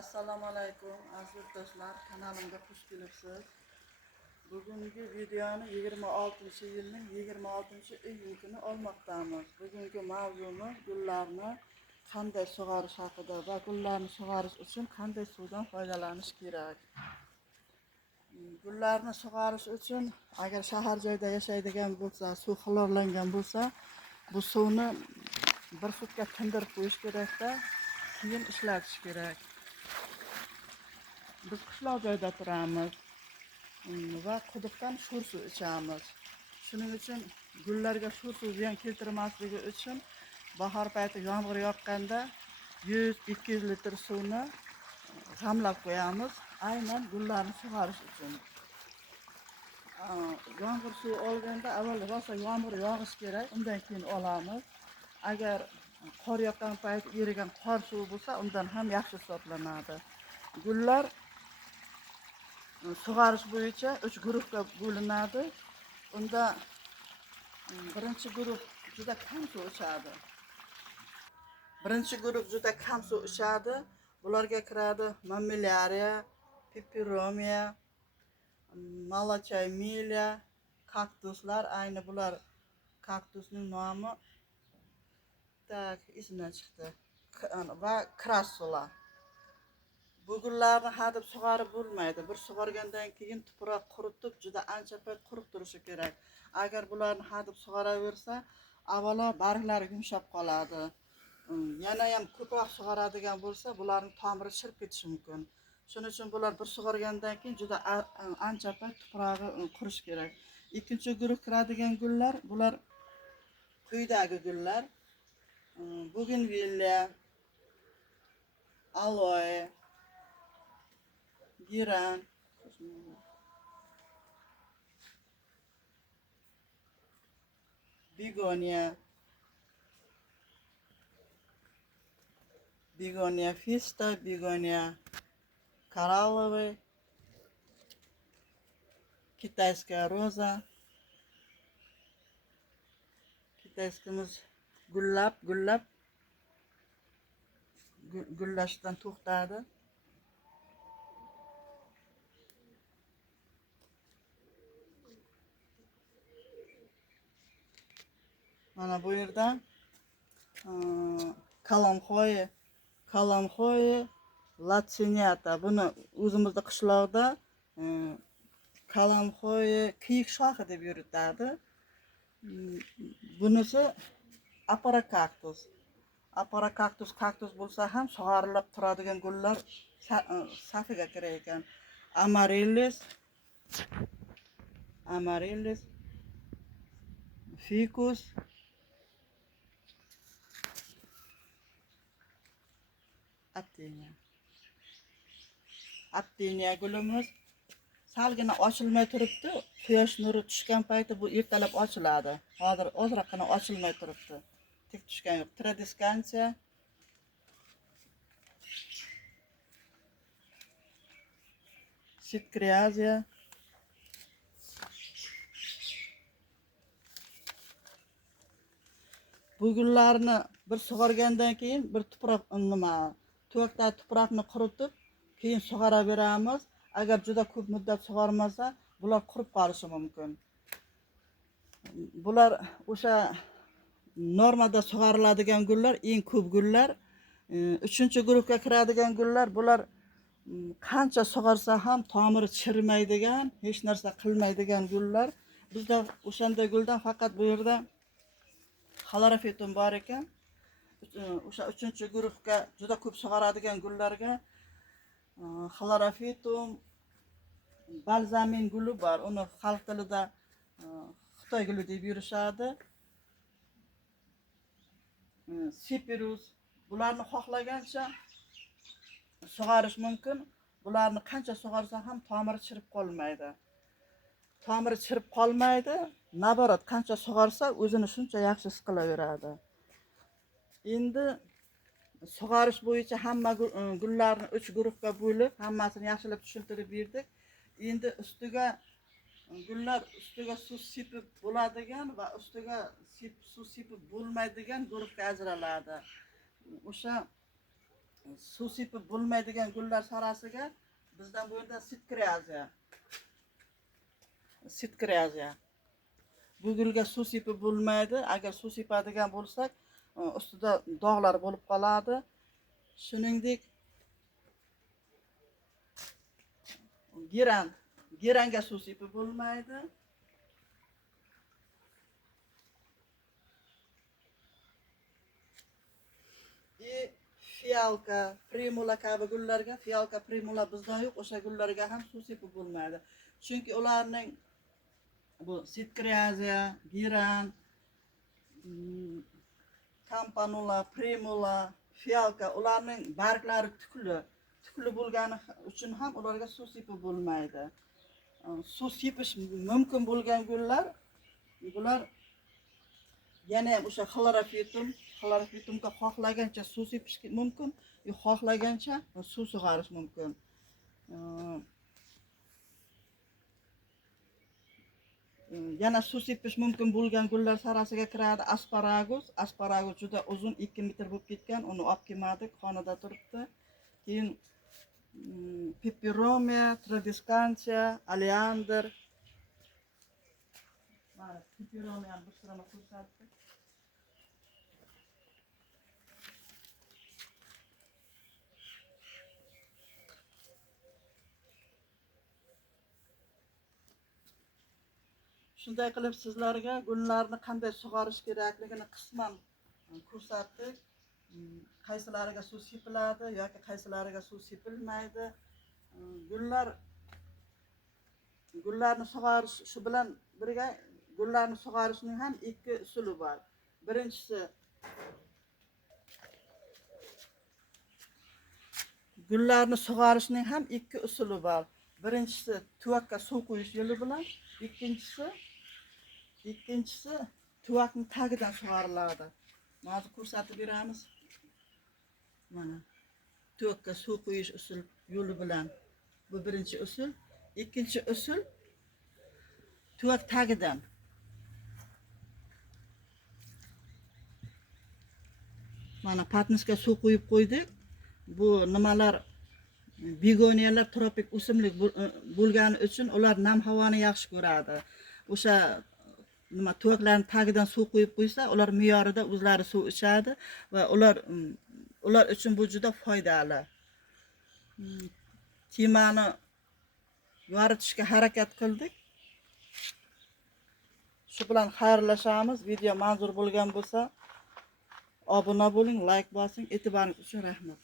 Assalomu alaykum aziz yurtdoshlar, kanalimga xush kelibsiz. Bugungi videoni 26-yilning 26-iyun kuni olmoqdamiz. Bugungi mavzumiz gullarni qanday sug'orish haqida va gullarni sug'orish uchun qanday suvdan foydalanish kerak. Gullarni sug'orish uchun agar shahar joyda yashaydigan bo'lsa, suv xlorlangan bo'lsa, bu suvni bir sutka tindirib qo'yish kerakda, keyin ishlatish kerak. Biz qishloq joyda turamiz va quduqdan sho'r suv ichamiz. Shuning uchun gullarga sho'r suv ziyon keltirmasligi uchun bahor payti yomg'ir yoqqanda 100-200 litr suvni g'amlab qo'yamiz, aynan gullarni sug'orish uchun. Yomg'ir suvi olganda avval rosa yomg'ir yog'ish kerak, undan keyin olamiz. Agar qor yoqqan payt erigan qor suvi bo'lsa, undan ham yaxshi hisoblanadi. Gullar sug'orish bo'yicha 3 guruhga bo'linadi. Unda birinchi guruh juda kam suv ichadi. Birinchi guruh juda kam suv ichadi. Bularga kiradi Mammillaria, Peperomia, Malachay Milia, kaktuslar. Ayni bular kaktusning nomi esimdan chiqdi. Va krassula. Bu gullarni hadeb sug'orib bo'lmaydi. Bir sug'organdan keyin tuproq quritib, juda ancha payt quruq turishi kerak. Agar bularni hadeb sug'oraversa, avvalo barglari yumshab qoladi. Yana ham ko'proq sug'oradigan bo'lsa, bularning tomiri chirib ketishi mumkin. Shuning uchun bular bir sug'organdan keyin juda ancha payt tuprog'i qurish kerak. Ikkinchi guruh kiradigan gullar, bular quyidagi gullar: Bugenvilya, aloe, giran, begonia fista, begonia коралловый, китайская роза. Kitaysimiz gullashdan to'xtadi. Mana bu yerda kalamxoyi latinata. Buni o'zimizda qishloqda kalamxoyi kiyik shoxi deb yuritadi. Bunisi aparakaktus. Aparakaktus kaktus bo'lsa ham sug'orilib turadigan gullar safiga kirar ekan. Amaryllis, ficus, Aptenia gulimiz salgina ochilmay turibdi. Quyosh nuri tushgan payti bu ertalab ochiladi. Hozir ozroqgina ochilmay turibdi. Tik tushgan yo'q. Tradescantia, Citriasia, bu gullarni bir sug'organdan keyin bir tuproqda tuproqni quritib, keyin sug'oraveramiz. Agar juda ko'p muddat sug'ormasa, bular qurib qolishi mumkin. Bular o'sha normada sug'oriladigan gullar, eng ko'p gullar. 3-guruhga kiradigan gullar, bular qancha sug'orsa ham tomiri chirimaydigan, hech narsa qilmaydigan gullar. Bizda o'shanday guldan faqat bu yerda xlorofitum bor ekan. O'sha 3-guruhga juda ko'p sug'oradigan gullarga xlorofitum, balzamin guli bor. Uni xalq tilida Xitoy guli deb yurishadi. Sipirus. Bularni xohlagancha sug'orish mumkin. Bularni qancha sug'orsa ham tomiri chirib qolmaydi. Tomiri chirib qolmaydi. Naborot, qancha sug'orsa o'zini shuncha yaxshi his qilaveradi. Endi sug'orish bo'yicha hamma gullarni 3 guruhga bo'lib, hammasini yaxshilab tushuntirib berdik. Endi gullar ustiga suv sepib bo'ladigan va ustiga suv sepib bo'lmaydigan guruhga ajraladi. O'sha suv sepib bo'lmaydigan gullar sarasiga bizdan bu yerda sitkriaziya. Sitkriaziya. Bu gulga suv sepib bo'lmaydi. Agar suv sepadigan bo'lsak, ustida dog'lar bo'lib qoladi. Shuningdek, geranga suv sepib bo'lmaydi. Fiyalka, primula kabi gullarga, fiyalka, primula bizda yo'q, o'sha gullarga ham suv sepib bo'lmaydi. Chunki ularning bu sitkriaziya, giran, kampanula, primula, fiyalka ularning barglari tukli bo'lgani uchun ham ularga suv sepib bo'lmaydi. Suv sepish mumkin bo'lgan gullar, bular yana ham o'sha xlorofitumga xohlagancha suv sepish mumkin, xohlagancha suv sug'arish mumkin. Yana suv sepish mumkin bo'lgan gullar sarasiga kiradi asparagus. Asparagus juda uzun 2 metr bo'lib ketgan, uni olib kelmadik, xonada turibdi. Keyin peperomia, tradescantia, oleander. Mana peperomiyani bir sirama ko'rsatdik. Shunday qilib sizlarga gullarni qanday sug'orish kerakligini qisman ko'rsatdik. Qaysilariga suv sepiladi yoki qaysilariga suv sepilmaydi. Gullarni sug'orish shu bilan birga gullarni sug'orishning ham ikki usuli bor. Birinchisi gullarni sug'orishning ham ikki usuli bor. Birinchisi tuvakka suv quyish yo'li bilan, ikkinchisi tuvakning tagidan sug'oriladi. Mana ko'rsatib beramiz. Mana tuvakka suv quyish usul yo'li bilan. Bu birinchi usul. Ikkinchi usul tuvak tagidan. Mana patnisga suv quyib qo'ydik. Bu nimalar begoniyalar tropik o'simlik bo'lgani uchun ular nam havoni yaxshi ko'radi. O'sha nima tuvaklarning tagidan suv quyib qo'ysa, ular me'yorida o'zlari suv ichadi va ular uchun bu juda foydali. Temani yoritishga harakat qildik. Shu bilan xayrlashamiz. Video manzur bo'lgan bo'lsa, obuna bo'ling, like bosing. E'tiboringiz uchun rahmat.